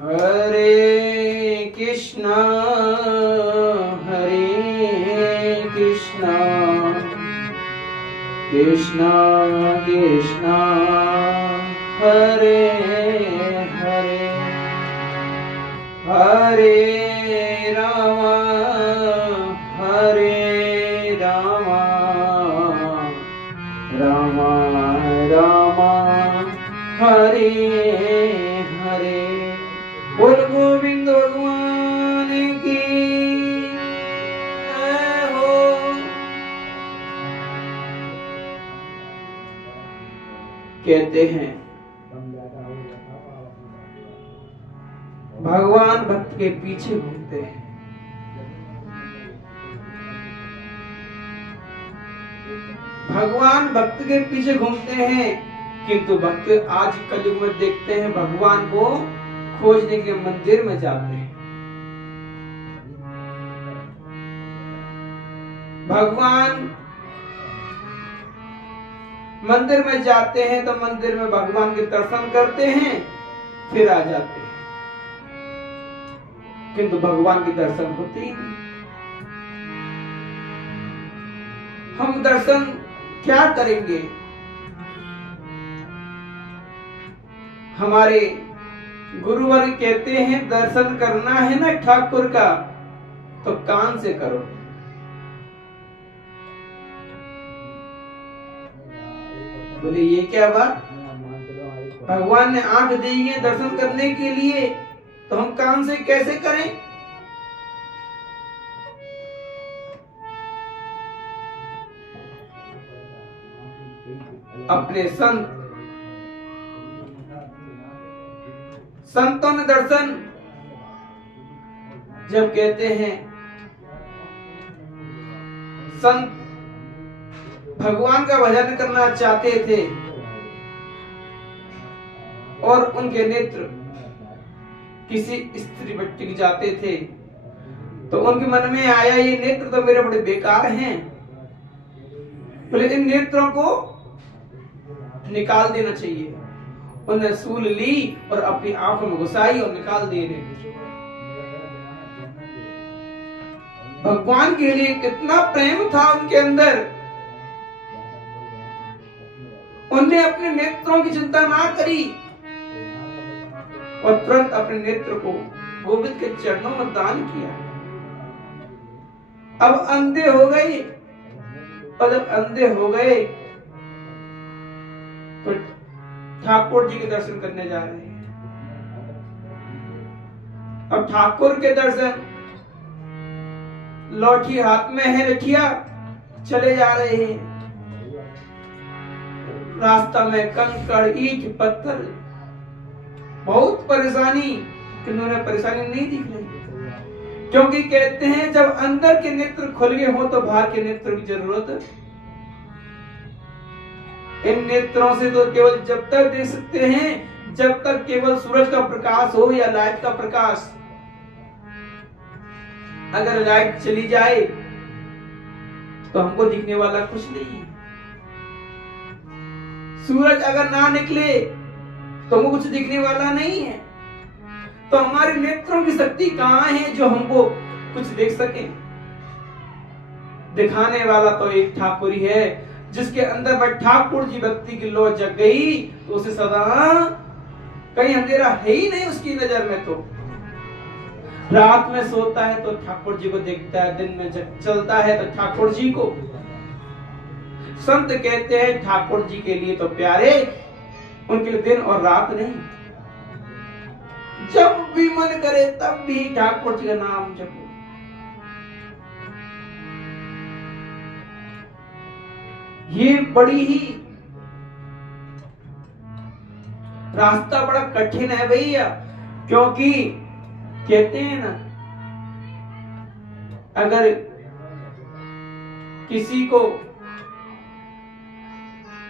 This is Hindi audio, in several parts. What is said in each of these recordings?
हरे कृष्णा कृष्णा कृष्णा हरे हरे हरे रामा रामा रामा हरे हरे। बोल गोविंद भगवान की जय हो। कहते हैं भगवान भक्त के पीछे घूमते हैं। भगवान भक्त के पीछे घूमते हैं, किंतु भक्त आज कलयुग में देखते हैं भगवान को खोजने के मंदिर में जाते हैं। भगवान मंदिर में जाते हैं तो मंदिर में भगवान के दर्शन करते हैं, फिर आ जाते हैं, किंतु भगवान के दर्शन होते ही नहीं। हम दर्शन क्या करेंगे? हमारे गुरुवर कहते हैं दर्शन करना है ना ठाकुर का तो कान से करो। बोले ये क्या बात? भगवान ने आंख दी है दर्शन करने के लिए, तो हम कान से कैसे करें? अपने संतों ने दर्शन जब कहते हैं संत भगवान का भजन करना चाहते थे और उनके नेत्र किसी स्त्री बच्ची के जाते थे, तो उनके मन में आया ये नेत्र तो मेरे बड़े बेकार हैं, बोले इन नेत्रों को निकाल देना चाहिए। उन्हें सूल ली और अपनी आंखों में घुसाई और निकाल दिए नेत्र। भगवान के लिए कितना प्रेम था उनके अंदर, उन्हें अपने नेत्रों की चिंता ना करी और तुरंत अपने नेत्र को गोविंद के चरणों में दान किया। अब अंधे हो गए, और जब अंधे हो गए तो ठाकुर जी के दर्शन करने जा रहे हैं। अब ठाकुर के दर्शन, लौठी हाथ में है लठिया, चले जा रहे हैं। रास्ता में कंकड़ ईंट पत्थर, बहुत परेशानी, उन्हें परेशानी नहीं दिख रही, क्योंकि कहते हैं जब अंदर के नेत्र खुल गए हो तो बाहर के नेत्र की जरूरत। इन नेत्रों से तो केवल जब तक देख सकते हैं जब तक केवल सूरज का प्रकाश हो या लाइट का प्रकाश। अगर लाइट चली जाए तो हमको दिखने वाला कुछ नहीं है। सूरज अगर ना निकले तो हमको कुछ दिखने वाला नहीं है। तो हमारे नेत्रों की शक्ति कहां है जो हमको कुछ देख सके? दिखाने वाला तो एक ठाकुर ही है, जिसके अंदर में ठाकुर जी भक्ति की लौ जग गई तो उसे सदा कहीं अंधेरा है ही नहीं उसकी नजर में। तो रात में सोता है तो ठाकुर जी को देखता है, दिन में जब चलता है तो ठाकुर जी को। संत कहते हैं ठाकुर जी के लिए तो प्यारे, उनके लिए दिन और रात नहीं, जब भी मन करे तब भी ठाकुर जी का नाम जपो। ये बड़ी ही रास्ता बड़ा कठिन है भैया, क्योंकि कहते हैं ना अगर किसी को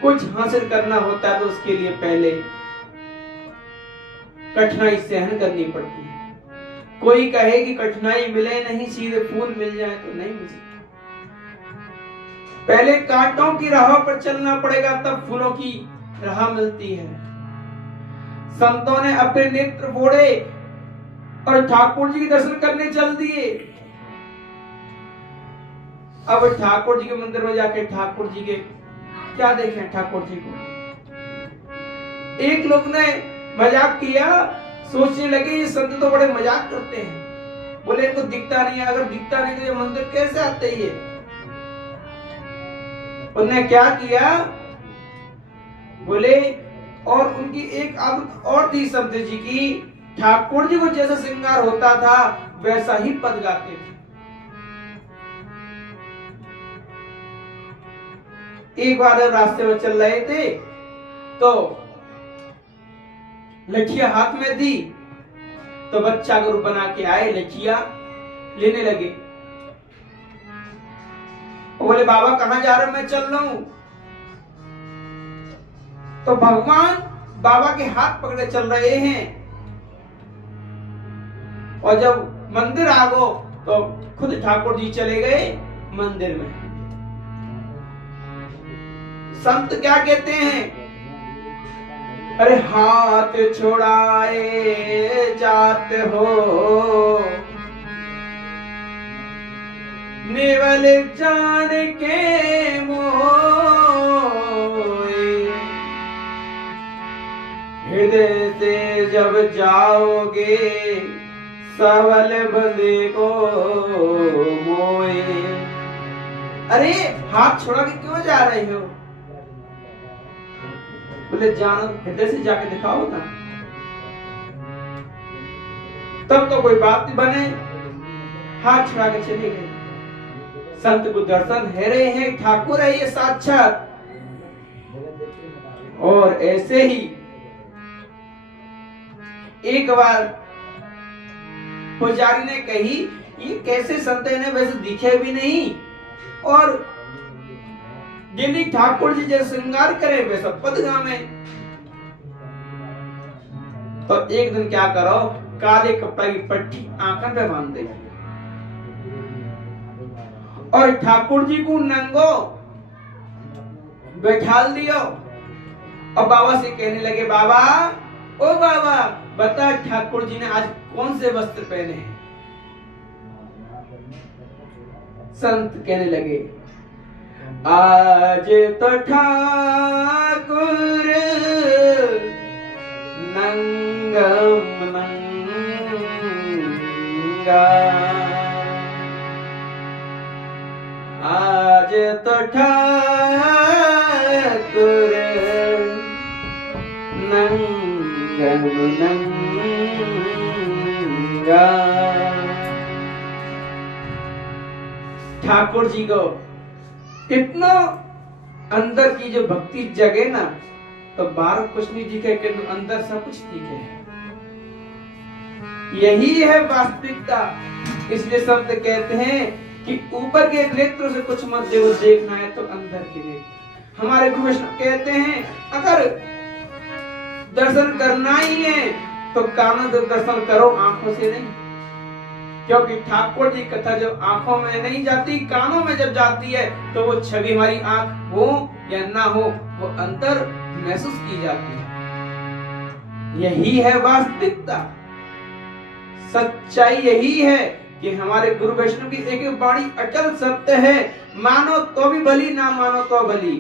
कुछ हासिल करना होता है तो उसके लिए पहले कठिनाई सहन करनी पड़ती है। कोई कहे कि कठिनाई मिले नहीं सीधे फूल मिल जाए तो नहीं मिल सकता, पहले कांटों की राह पर चलना पड़ेगा तब फूलों की राह मिलती है। संतों ने अपने नेत्र फोड़े और ठाकुर जी के दर्शन करने चल दिए। अब ठाकुर जी के मंदिर में जाके ठाकुर जी के क्या देखें, ठाकुर जी को एक लोग ने मजाक किया, सोचने लगे ये संत तो बड़े मजाक करते हैं, बोले इनको दिखता नहीं है, अगर दिखता नहीं तो ये मंदिर कैसे आते ही है। उन्होंने क्या किया, बोले, और उनकी एक आदत और थी संत जी की, ठाकुर जी को जैसा श्रृंगार होता था वैसा ही पद गाते थे। एक बार रास्ते में चल रहे थे तो लठिया हाथ में थी, तो बच्चा गुरु बना के आए, लठिया लेने लगे। बोले बाबा कहां जा रहे हो? मैं चल रहा हूं। तो भगवान बाबा के हाथ पकड़े चल रहे हैं, और जब मंदिर आ गो तो खुद ठाकुर जी चले गए मंदिर में। संत क्या कहते हैं, अरे हाथ छोड़ाए जाते हो, नेवल जान के मोए, हृदय से जब जाओगे सबल बंदे को मोए। अरे हाथ छोड़ा के क्यों जा रहे हो? बोले जानो, हृदय से जाके दिखाओ ना, तब तो कोई बात नहीं बने। हाथ छुड़ा के चले गए। संत को दर्शन है रहे हैं, ठाकुर है ये साक्षात। और ऐसे ही एक बार पुजारी ने कही, ये कैसे संत ने वैसे दिखे भी नहीं, और जिन्हें ठाकुर जी जैसे श्रृंगार करे वैसा पद गावे। तो एक दिन क्या करो, काले कपड़े की पट्टी आंखों पे बांध दे, और ठाकुर जी को नंगो बैठाल दियो, और बाबा से कहने लगे, बाबा ओ बाबा बता ठाकुर जी ने आज कौन से वस्त्र पहने हैं? संत कहने लगे, आज तो ठाकुर नंगम नंगा, आज तो ठाकुर नंगम नंगा। ठाकुर जी को इतना अंदर की जो भक्ति जगे ना, तो बाहर कुछ नहीं दिखे, किंतु अंदर सब कुछ दिखे। यही है वास्तविकता। इसलिए संत कहते हैं कि ऊपर के नेत्र से कुछ मत देखो, देखना है तो अंदर के नेत्र। हमारे गुरु वैष्णव कहते हैं अगर दर्शन करना ही है तो कानों से दर्शन करो, आंखों से नहीं, क्योंकि ठाकुर जी कथा जो आंखों में नहीं जाती, कानों में जब जाती है तो वो छवि हमारी आंख हो या ना हो, वो अंतर महसूस की जाती है। यही है वास्तविकता, सच्चाई यही है कि हमारे गुरु वैष्णव की एक वाणी अचल सत्य है, मानो तो भी भली, ना मानो तो भली।